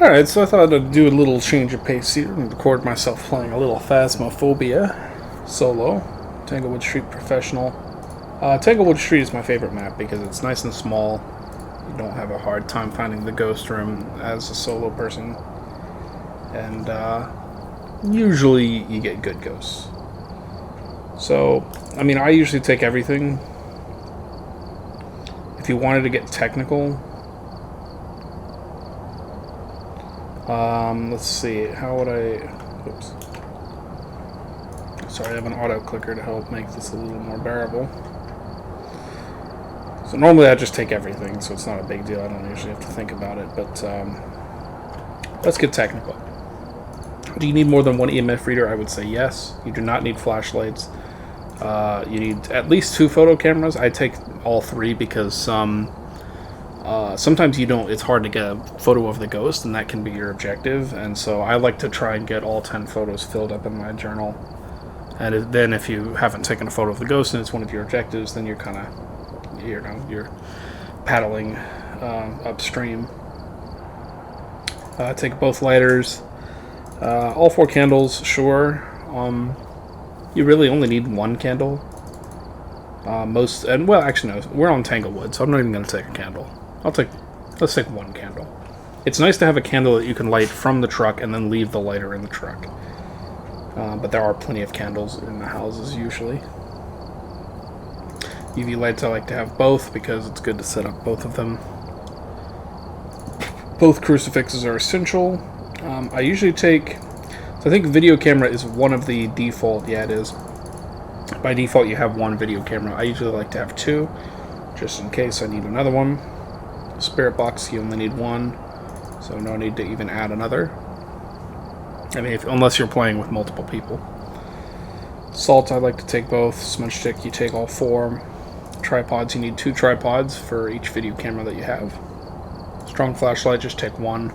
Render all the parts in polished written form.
Alright, so I thought I'd do a little change of pace here and record myself playing a little Phasmophobia solo. Tanglewood Street Professional. Tanglewood Street is my favorite map because it's nice and small. You don't have a hard time finding the ghost room as a solo person. And usually you get good ghosts. So, I mean, I usually take everything. If you wanted to get technical, let's see, how would I, oops, sorry, I have an auto clicker to help make this a little more bearable. So normally I just take everything, so it's not a big deal, I don't usually have to think about it, but let's get technical. Do you need more than one EMF reader? I would say yes. You do not need flashlights. You need at least 2 photo cameras. I take all 3 because sometimes you don't. It's hard to get a photo of the ghost, and that can be your objective. And so I like to try and get all 10 photos filled up in my journal. And then if you haven't taken a photo of the ghost and it's one of your objectives, then you're kind of, you're paddling upstream. Take both lighters. All 4 candles, sure. You really only need 1 candle. Well, actually no, we're on Tanglewood, so I'm not even going to take a candle. Let's take 1 candle. It's nice to have a candle that you can light from the truck and then leave the lighter in the truck. But there are plenty of candles in the houses usually. UV lights I like to have both because it's good to set up both of them. Both crucifixes are essential. I usually take, so I think video camera is one of the default, yeah it is. By default you have 1 video camera. I usually like to have 2, just in case I need another one. Spirit box, you only need 1, so no need to even add another. I mean, unless you're playing with multiple people. Salt, I like to take both. Smudge stick, you take all 4. Tripods, you need 2 tripods for each video camera that you have. Strong flashlight, just take 1.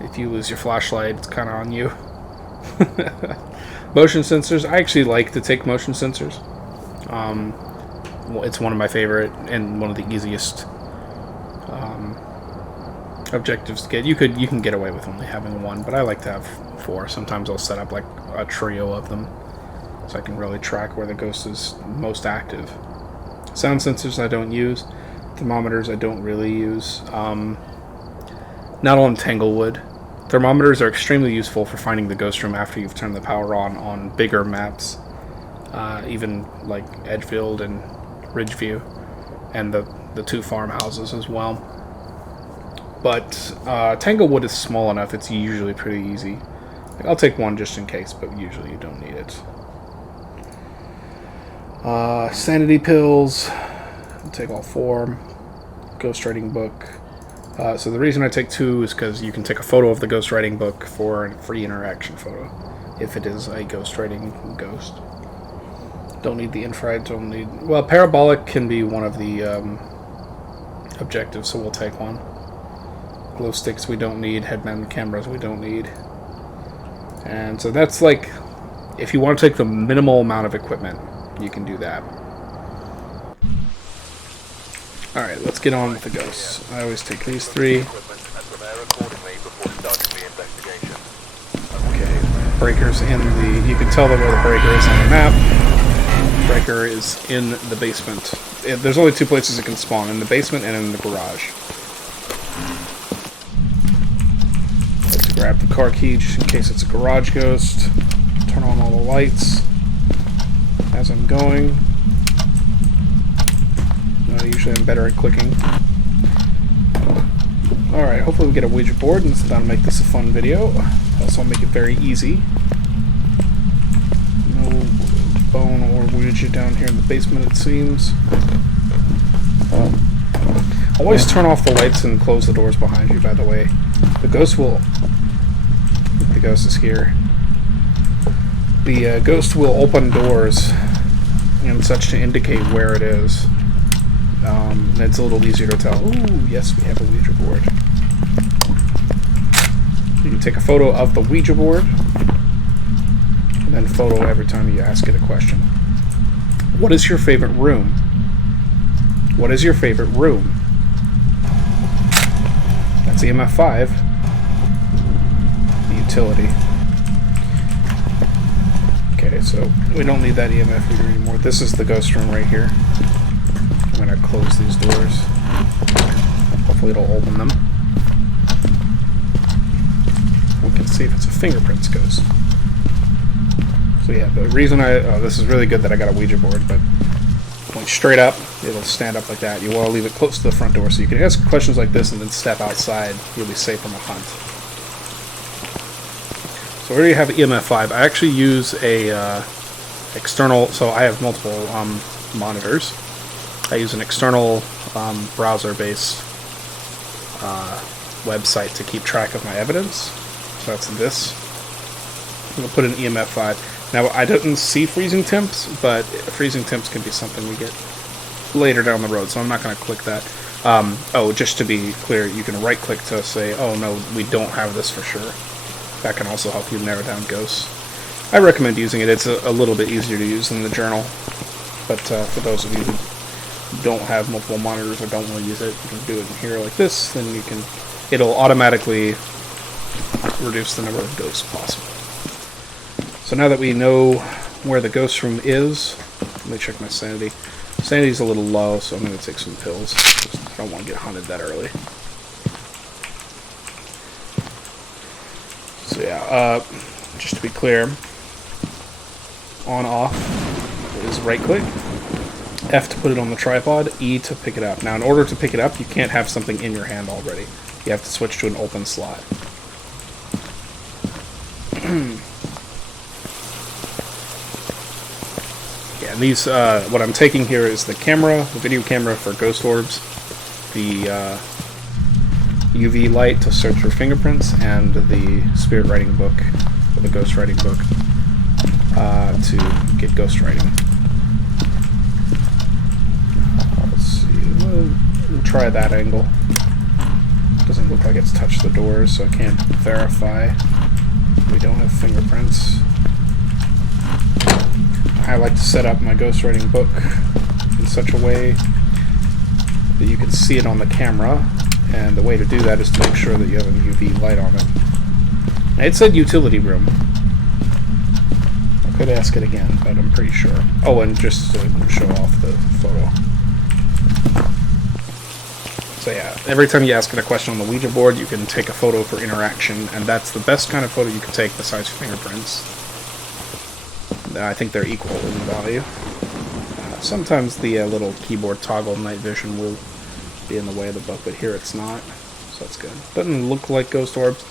If you lose your flashlight, it's kind of on you. Motion sensors, I actually like to take motion sensors. It's one of my favorite and one of the easiest objectives to get. You can get away with only having 1, but I like to have 4. Sometimes I'll set up like a trio of them so I can really track where the ghost is most active. Sound sensors I don't use. Thermometers I don't really use. Not on Tanglewood. Thermometers are extremely useful for finding the ghost room after you've turned the power on bigger maps. Even like Edgefield and Ridgeview, and the 2 farmhouses as well. But Tanglewood is small enough, it's usually pretty easy. I'll take 1 just in case, but usually you don't need it. Sanity pills, I'll take all 4. Ghostwriting book. So the reason I take 2 is because you can take a photo of the ghostwriting book for a free interaction photo, if it is a ghostwriting ghost. Don't need the infrared, don't need... Well, parabolic can be one of the objectives, so we'll take 1. Glow sticks we don't need, head-mounted cameras we don't need. And so that's like, if you want to take the minimal amount of equipment, you can do that. Alright, let's get on with the ghosts. I always take these 3. Okay, breakers in the... You can tell where the breaker is on the map. Breaker is in the basement. There's only 2 places it can spawn, in the basement and in the garage. Let's grab the car key just in case it's a garage ghost. Turn on all the lights as I'm going. Usually I'm better at clicking. Alright, hopefully we get a Ouija board and sit down and make this a fun video. Also I'll make it very easy. No bone or Ouija down here in the basement, it seems. Always turn off the lights and close the doors behind you, by the way. The ghost will... The ghost is here. The ghost will open doors and such to indicate where it is. It's a little easier to tell. Ooh, yes, we have a Ouija board. You can take a photo of the Ouija board, and then photo every time you ask it a question. What is your favorite room? What is your favorite room? That's EMF 5. The utility. Okay, so we don't need that EMF reader anymore. This is the ghost room right here. I'm going to close these doors. Hopefully it'll open them. We can see if it's a fingerprints ghost. So yeah, the reason this is really good that I got a Ouija board, but going straight up, it'll stand up like that. You want to leave it close to the front door so you can ask questions like this and then step outside. You'll be safe from a hunt. So I already have EMF 5. I actually use a external, so I have multiple monitors. I use an external browser-based website to keep track of my evidence. So that's this. I'm going to put in EMF 5. Now, I didn't see freezing temps, but freezing temps can be something we get later down the road, so I'm not going to click that. Oh, just to be clear, you can right-click to say, oh no, we don't have this for sure. That can also help you narrow down ghosts. I recommend using it. It's a little bit easier to use than the journal, but for those of you who don't have multiple monitors or don't want to use it, you can do it in here like this, then you can, it'll automatically reduce the number of ghosts possible. So now that we know where the ghost room is, let me check my sanity. Sanity's a little low, so I'm going to take some pills. I don't want to get hunted that early. So yeah, just to be clear, on off is right click, F to put it on the tripod, E to pick it up. Now in order to pick it up, you can't have something in your hand already. You have to switch to an open slot. Yeah, and these, what I'm taking here is the camera, the video camera for ghost orbs, the UV light to search for fingerprints, and the spirit writing book, or the ghost writing book, to get ghost writing. Let's see, we'll try that angle. Doesn't look like it's touched the doors, so I can't verify. We don't have fingerprints. I like to set up my ghostwriting book in such a way that you can see it on the camera, and the way to do that is to make sure that you have a UV light on it. Now, it said utility room. I could ask it again, but I'm pretty sure. Oh, and just to show off the photo. So yeah, every time you ask it a question on the Ouija board, you can take a photo for interaction, and that's the best kind of photo you can take besides fingerprints. I think they're equal in value. Sometimes the little keyboard toggle night vision will be in the way of the book, but here it's not, so that's good. Doesn't look like ghost orbs.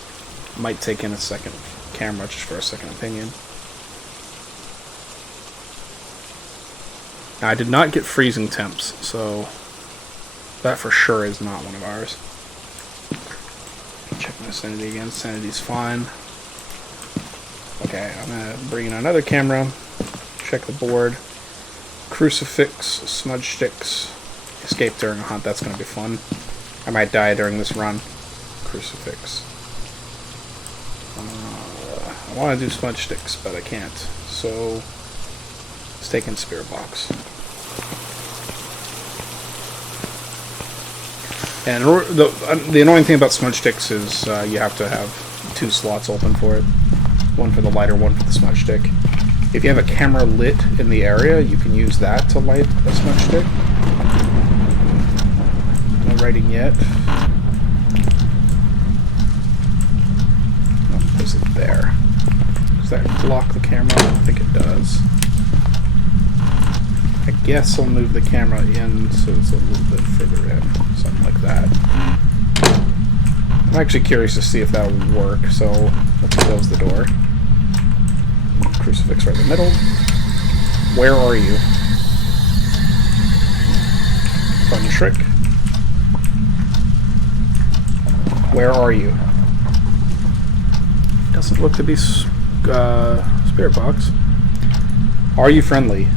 Might take in a second camera just for a second opinion. Now, I did not get freezing temps, so that for sure is not one of ours. Check my sanity again. Sanity's fine. Okay, I'm going to bring in another camera, check the board. Crucifix, smudge sticks, escape during a hunt. That's going to be fun. I might die during this run. Crucifix. I want to do smudge sticks, but I can't. So, let's take in spirit box. And the annoying thing about smudge sticks is you have to have 2 slots open for it. One for the lighter, one for the smudge stick. If you have a camera lit in the area, you can use that to light a smudge stick. No writing yet. Oh, is it there? Does that block the camera? I think it does. I guess I'll move the camera in so it's a little bit further in. Something like that. I'm actually curious to see if that will work, so let's close the door. Crucifix right in the middle. Where are you? Fun trick. Where are you? Doesn't look to be spirit box. Are you friendly?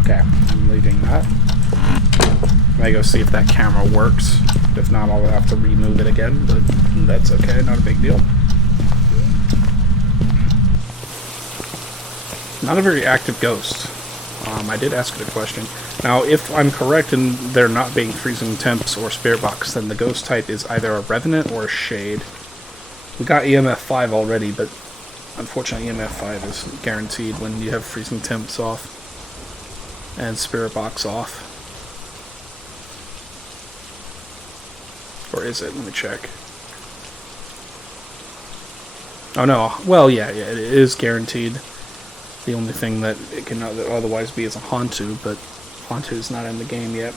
Okay, I'm leaving that. I may go see if that camera works. If not, I'll have to remove it again, but that's okay, not a big deal. Not a very active ghost. I did ask it a question. Now, if I'm correct in there not being freezing temps or spirit box, then the ghost type is either a revenant or a shade. We got EMF 5 already, but unfortunately EMF 5 is guaranteed when you have freezing temps off and spirit box off. Or is it? Let me check. Oh no, well yeah, it is guaranteed. The only thing that it can otherwise be is a Hantu, but Hantu's not in the game yet.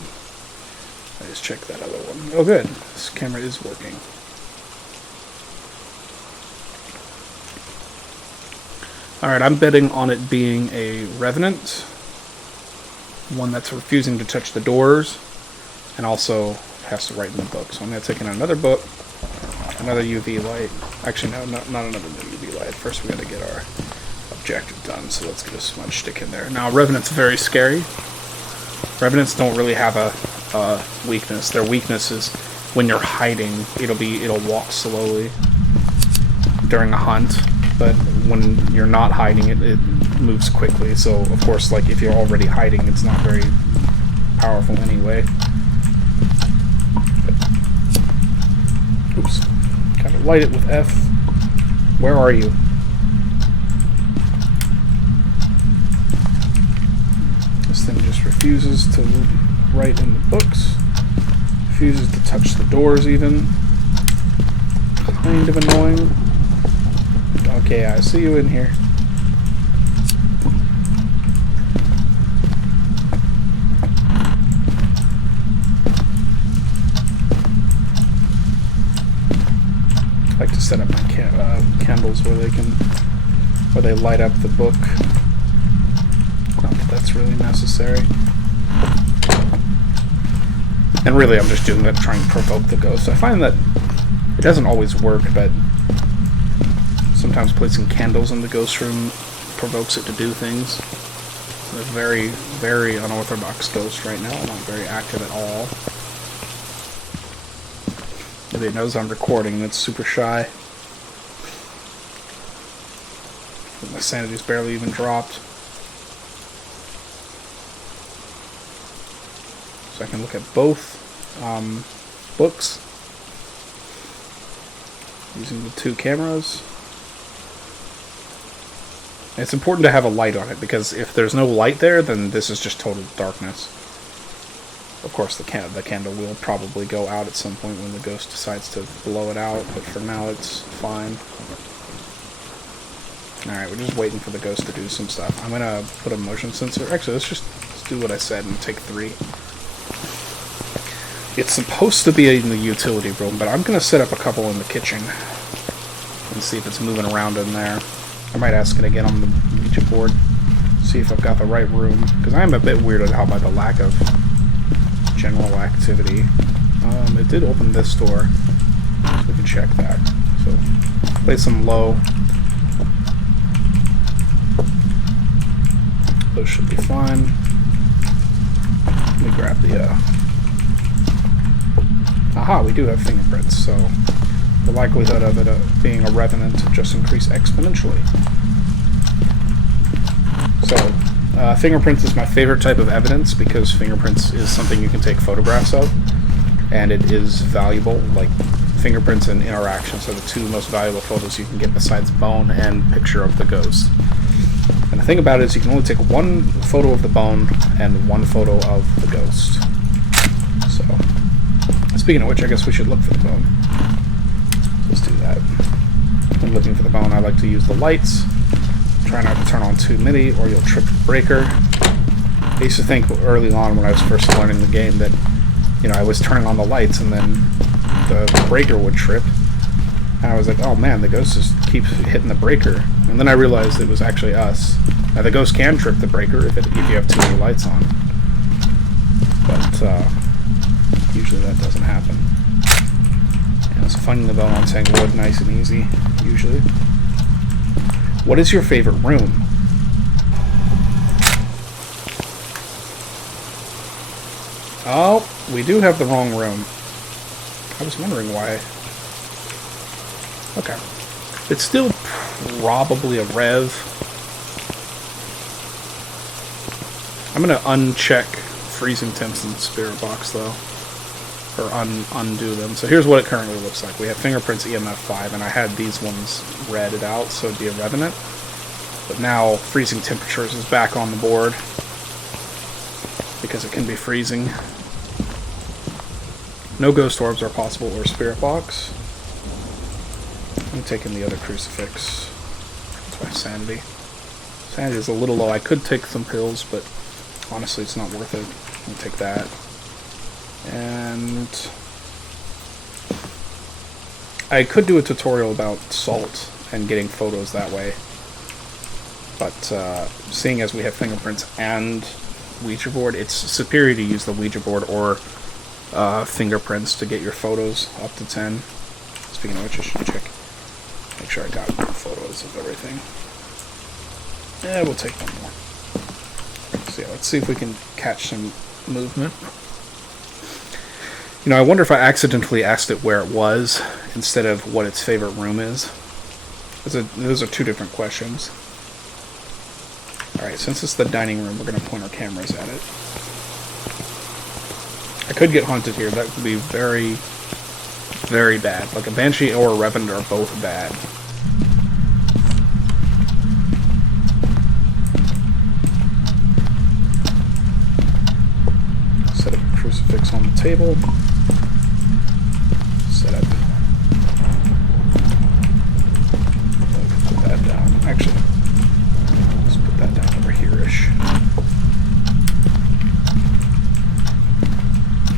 I just checked that other one. Oh good, this camera is working. Alright, I'm betting on it being a Revenant. One that's refusing to touch the doors, and also has to write in the book. So I'm going to take in another book, another UV light. Actually, no, not another UV light. First we got to get our objective done, so let's get a smudge stick in there. Now, Revenant's very scary. Revenants don't really have a weakness. Their weakness is when you're hiding, it'll walk slowly during a hunt, but when you're not hiding, it moves quickly. So, of course, like if you're already hiding, it's not very powerful anyway. Oops. Gotta light it with F. Where are you? This thing just refuses to write in the books. Refuses to touch the doors even. Kind of annoying. Okay, I see you in here. I like to set up my candles where they light up the book. Not that that's really necessary. And really, I'm just doing that to try and provoke the ghost. I find that it doesn't always work, but sometimes placing candles in the ghost room provokes it to do things. It's a very, very unorthodox ghost right now, not very active at all. Maybe it knows I'm recording and it's super shy. My sanity's barely even dropped. So I can look at both books using the two cameras. And it's important to have a light on it, because if there's no light there, then this is just total darkness. Of course, the candle will probably go out at some point when the ghost decides to blow it out, but for now it's fine. Alright, we're just waiting for the ghost to do some stuff. I'm gonna put a motion sensor. Actually, let's do what I said and take 3. It's supposed to be in the utility room, but I'm gonna set up a couple in the kitchen and see if it's moving around in there. I might ask it again on the Ouija board, see if I've got the right room, because I am a bit weirded out by the lack of general activity. It did open this door, so we can check that. So, place them low. Those should be fine. Let me grab the, Aha, we do have fingerprints, so the likelihood of it being a revenant just increased exponentially. So, fingerprints is my favorite type of evidence, because fingerprints is something you can take photographs of, and it is valuable. Like, fingerprints and interactions are the two most valuable photos you can get besides bone and picture of the ghost. And the thing about it is you can only take one photo of the bone and one photo of the ghost. So, speaking of which, I guess we should look for the bone. Let's do that. When looking for the bone, I like to use the lights. Try not to turn on too many, or you'll trip the breaker. I used to think early on when I was first learning the game that, you know, I was turning on the lights and then the breaker would trip. And I was like, oh man, the ghost just keeps hitting the breaker. And then I realized it was actually us. Now the ghost can trip the breaker if you have too many lights on. But usually that doesn't happen. Yeah, so finding the bone on Tanglewood, nice and easy, usually. What is your favorite room? Oh, we do have the wrong room. I was wondering why. Okay. It's still probably a Rev. I'm going to uncheck freezing temps in the spirit box, though. Or undo them. So here's what it currently looks like. We have fingerprints EMF 5, and I had these ones redded out, so it'd be a revenant. But now freezing temperatures is back on the board because it can be freezing. No ghost orbs are possible or spirit box. I'm taking the other crucifix. That's my sanity. Sanity is a little low. I could take some pills, but honestly it's not worth it. I'll take that. And I could do a tutorial about salt and getting photos that way, but seeing as we have fingerprints and Ouija board, it's superior to use the Ouija board or fingerprints to get your photos up to 10. Speaking of which, I should check, make sure I got photos of everything. Yeah, we'll take one more. So yeah, let's see if we can catch some movement. You know, I wonder if I accidentally asked it where it was instead of what its favorite room is. Those are two different questions. Alright, since it's the dining room, we're going to point our cameras at it. I could get haunted here. That would be very, very bad. Like a Banshee or a Revenant are both bad. Set up a crucifix on the table. Set up. Put that down. Actually, let's put that down over here-ish.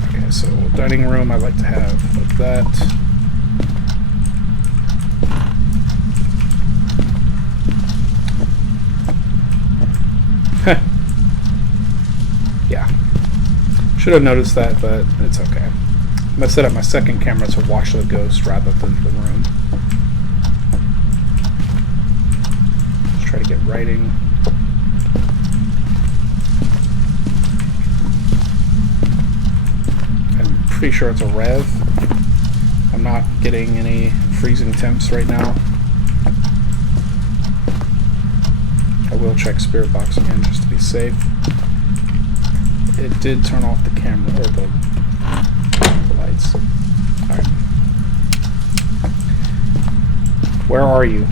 Okay, so dining room I like to have like that. Yeah. Should have noticed that, but it's okay. I'm going to set up my second camera to watch the ghost rather than the room. Let's try to get writing. I'm pretty sure it's a rev. I'm not getting any freezing temps right now. I will check spirit box again just to be safe. It did turn off the camera, or the lights. Alright. Where are you?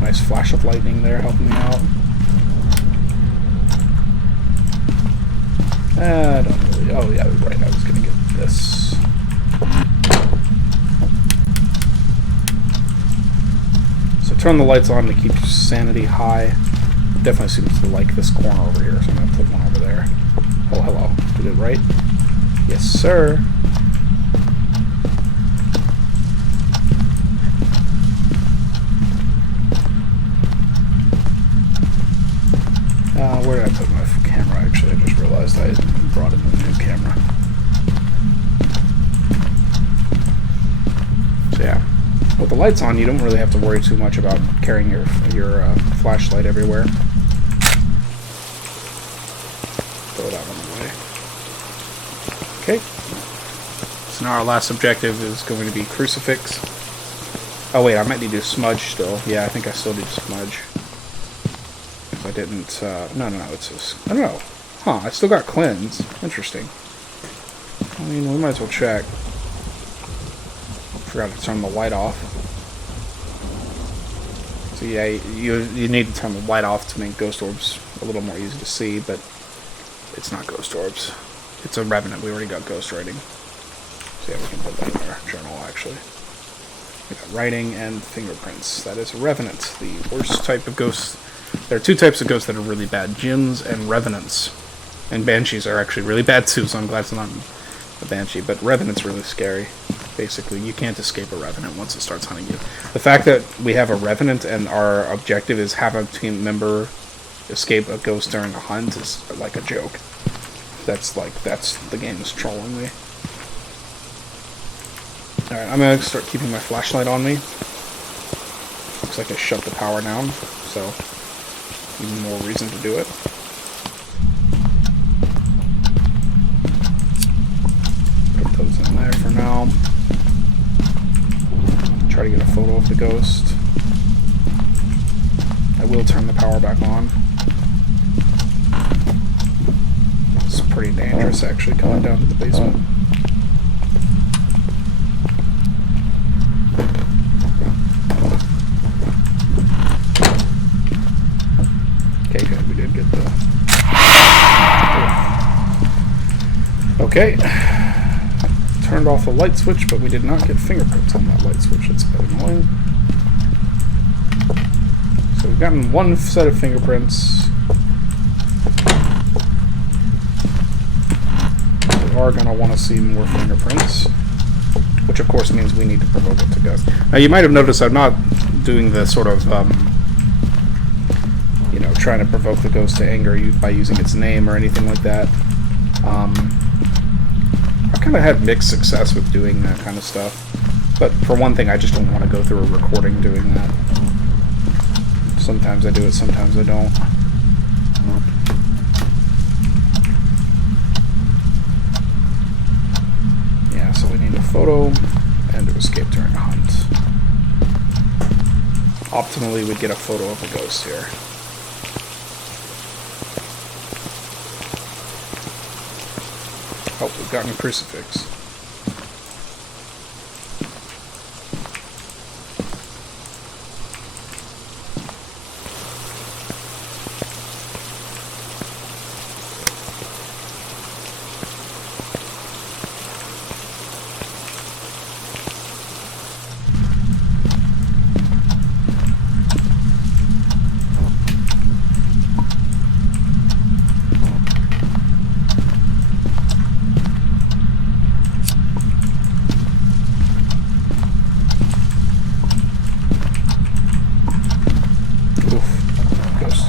Nice flash of lightning there helping me out. I don't really... Oh yeah, right, I was gonna get this. Turn the lights on to keep sanity high. Definitely seems to like this corner over here, so I'm going to put one over there. Oh, hello. Did it right? Yes, sir. Where did I put my camera, actually? I just realized I brought in a new camera. So, yeah. With the lights on, you don't really have to worry too much about carrying your flashlight everywhere. Throw that one away. Okay. So now our last objective is going to be crucifix. Oh wait, I might need to smudge still. Yeah, I think I still need to smudge. If I didn't, no, it's just, I don't know. Huh, I still got cleanse. Interesting. I mean, we might as well check. Forgot to turn the light off. So yeah, you need to turn the light off to make ghost orbs a little more easy to see, but it's not ghost orbs. It's a revenant. We already got ghost writing. So yeah, we can put that in our journal actually. We got writing and fingerprints. That is a revenant, the worst type of ghost. There are two types of ghosts that are really bad: jinns and revenants. And banshees are actually really bad too, so I'm glad it's not a banshee. But revenant's really scary. Basically, you can't escape a revenant once it starts hunting you. The fact that we have a revenant and our objective is have a team member escape a ghost during a hunt is like a joke. That's the game is trolling me. Alright, I'm gonna start keeping my flashlight on me. Looks like I shut the power down, so even more reason to do it. Put those in there for now. Try to get a photo of the ghost. I will turn the power back on. It's pretty dangerous actually coming down to the basement. Okay, good. We did get the... Okay. Turned off the light switch, but we did not get fingerprints on that light switch. That's a bit annoying. So we've gotten one set of fingerprints. We are going to want to see more fingerprints, which of course means we need to provoke it to ghost. Now you might have noticed I'm not doing the sort of, you know, trying to provoke the ghost to anger by using its name or anything like that. I've kind of had mixed success with doing that kind of stuff. But for one thing, I just don't want to go through a recording doing that. Sometimes I do it, sometimes I don't. Yeah, so we need a photo and to escape during a hunt. Optimally, we'd get a photo of the ghost here. Oh, we've gotten a crucifix.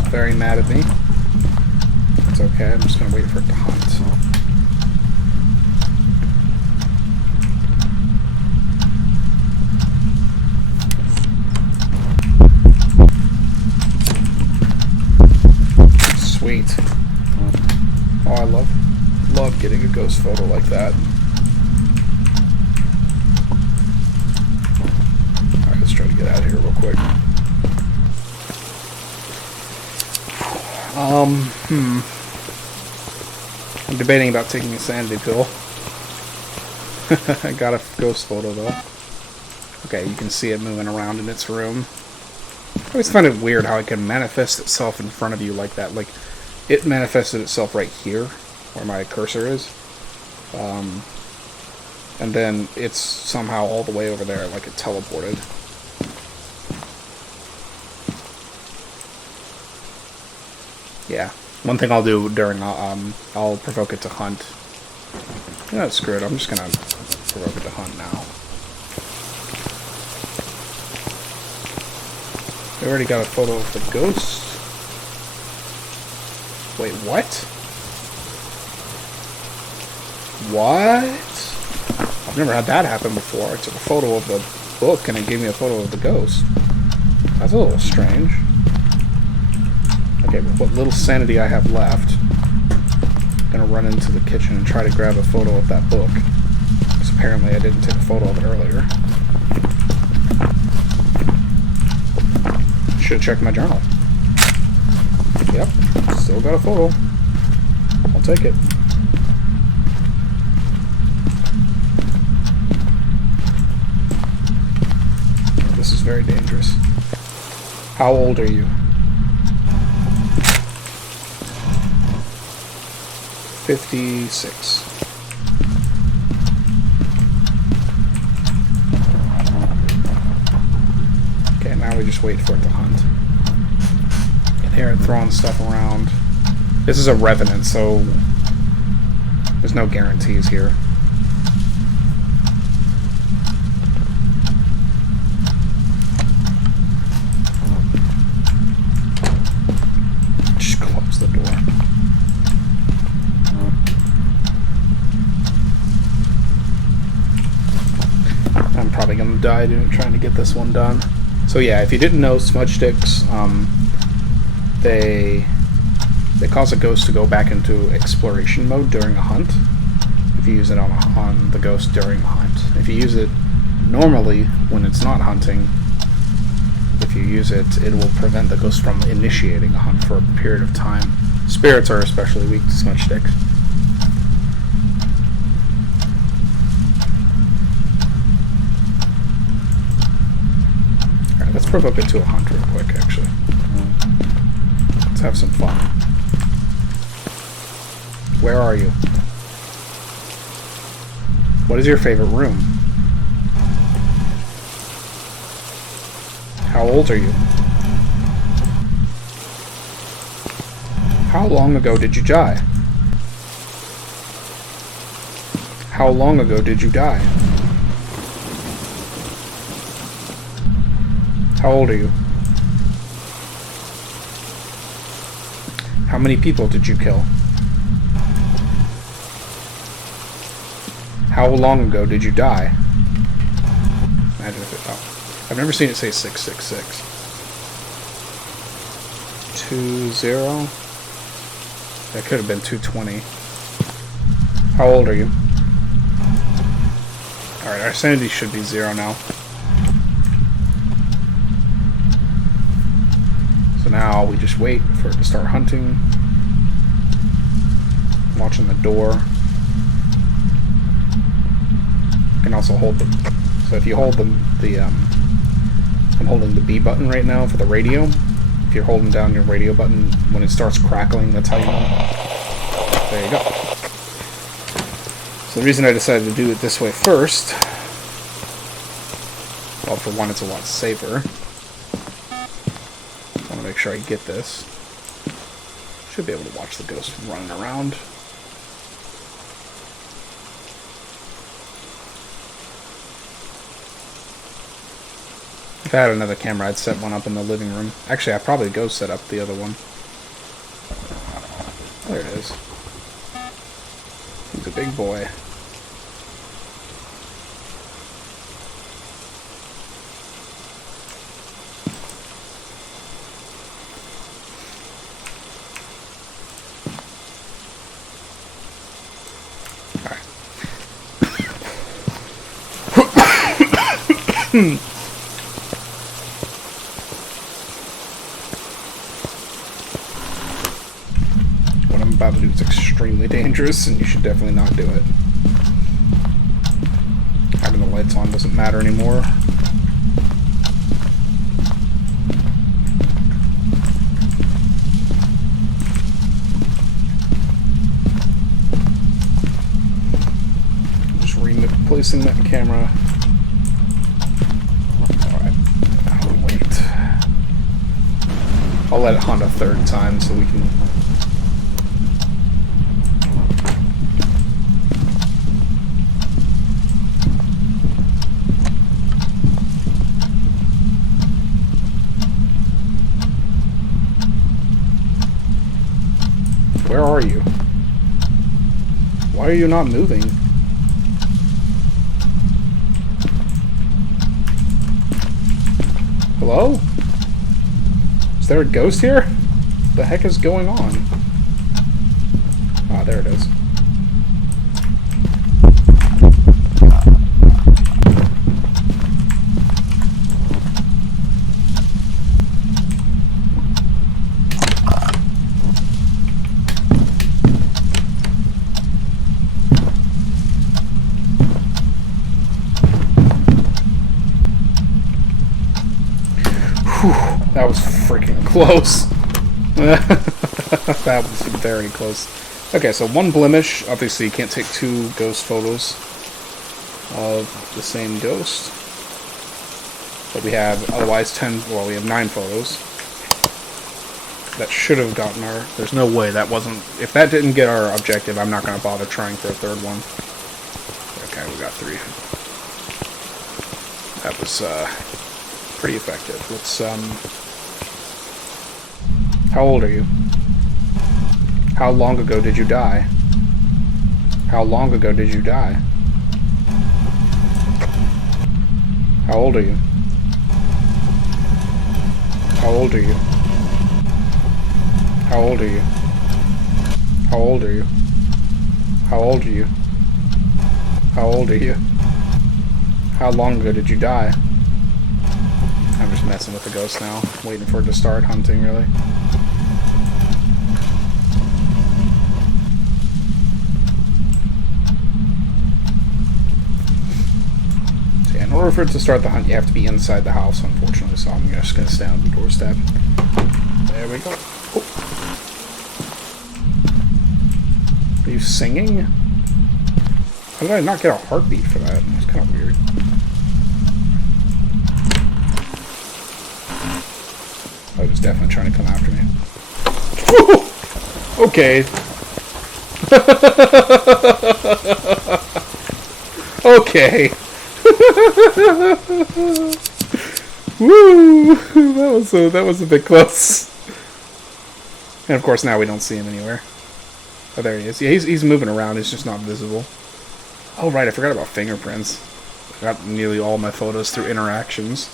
Very mad at me. It's okay, I'm just going to wait for it to hunt. Sweet. Oh, I love getting a ghost photo like that. Alright, let's try to get out of here real quick. I'm debating about taking a sanity pill. I got a ghost photo though. Okay, you can see it moving around in its room. I always find it weird how it can manifest itself in front of you like that. Like, it manifested itself right here, where my cursor is. And then it's somehow all the way over there, like it teleported. Yeah. One thing I'll do during, I'll provoke it to hunt. Yeah, screw it. I'm just gonna provoke it to hunt now. We already got a photo of the ghost. Wait, what? What? I've never had that happen before. I took a photo of the book and it gave me a photo of the ghost. That's a little strange. Okay, with what little sanity I have left, I'm gonna run into the kitchen and try to grab a photo of that book. Because apparently I didn't take a photo of it earlier. Should have checked my journal. Yep, still got a photo. I'll take it. This is very dangerous. How old are you? 56. Okay, now we just wait for it to hunt. Can hear it throwing stuff around. This is a revenant, so there's no guarantees here. Just close the door. I'm probably gonna die trying to get this one done. So yeah, if you didn't know, smudge sticks, they cause a ghost to go back into exploration mode during a hunt. If you use it on the ghost during a hunt, if you use it Normally, when it's not hunting, if you use it, it will prevent the ghost from initiating a hunt for a period of time. Spirits are especially weak to smudge sticks. Alright, let's provoke it to a hunt real quick, actually. Let's have some fun. Where are you? What is your favorite room? How old are you? How long ago did you die? How long ago did you die? How old are you? How many people did you kill? How long ago did you die? Imagine if it... Oh. I've never seen it say 666. 20. That could have been 220. How old are you? Alright, our sanity should be 0 now. So now we just wait for it to start hunting. Watching the door. You can also hold them. So if you hold them, I'm holding the B button right now for the radio. If you're holding down your radio button, when it starts crackling, that's how you know. There you go. So the reason I decided to do it this way first, well, for one, it's a lot safer. I want to make sure I get this. Should be able to watch the ghost running around. If I had another camera, I'd set one up in the living room. Actually, I'd probably go set up the other one. There it is. He's a big boy. Alright. About to do is extremely dangerous, and you should definitely not do it. Having the lights on doesn't matter anymore. Just replacing that camera. Alright, now we wait. I'll let it hunt a third time so we can... Where are you? Why are you not moving? Hello? Is there a ghost here? What the heck is going on? Ah, there it is. That was freaking close. That was very close. Okay, so one blemish. Obviously, you can't take 2 ghost photos of the same ghost. But we have otherwise 10. Well, we have 9 photos. That should have gotten our... There's no way that wasn't... If that didn't get our objective, I'm not going to bother trying for a third one. Okay, we got 3. That was pretty effective. Let's How old are you? How long ago did you die? How long ago did you die? How old are you? How old are you? How old are you? How old are you? How old are you? How old are you? How long ago did you die? I'm just messing with the ghost now, waiting for it to start hunting, really. So yeah, in order for it to start the hunt, you have to be inside the house, unfortunately, so I'm just going to stay on the doorstep. There we go. Oh. Are you singing? How did I not get a heartbeat for that? That's kind of weird. Oh, it was definitely trying to come after me. Okay. Okay. Woo! That was a bit close. And of course now we don't see him anywhere. Oh, there he is. Yeah, he's moving around. He's just not visible. Oh, right. I forgot about fingerprints. I got nearly all my photos through interactions.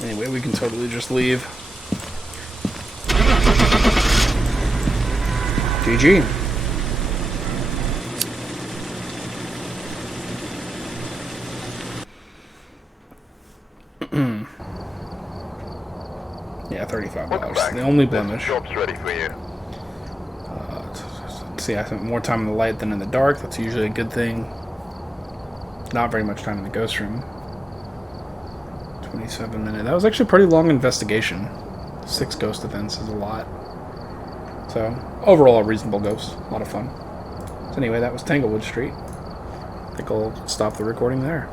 Anyway, we can totally just leave. GG. Yeah, $35. The only blemish. Job's ready for you. See, I spent more time in the light than in the dark. That's usually a good thing. Not very much time in the ghost room. 27 minutes. That was actually a pretty long investigation. 6 ghost events is a lot. So, overall, a reasonable ghost. A lot of fun. So anyway, that was Tanglewood Street. I think I'll stop the recording there.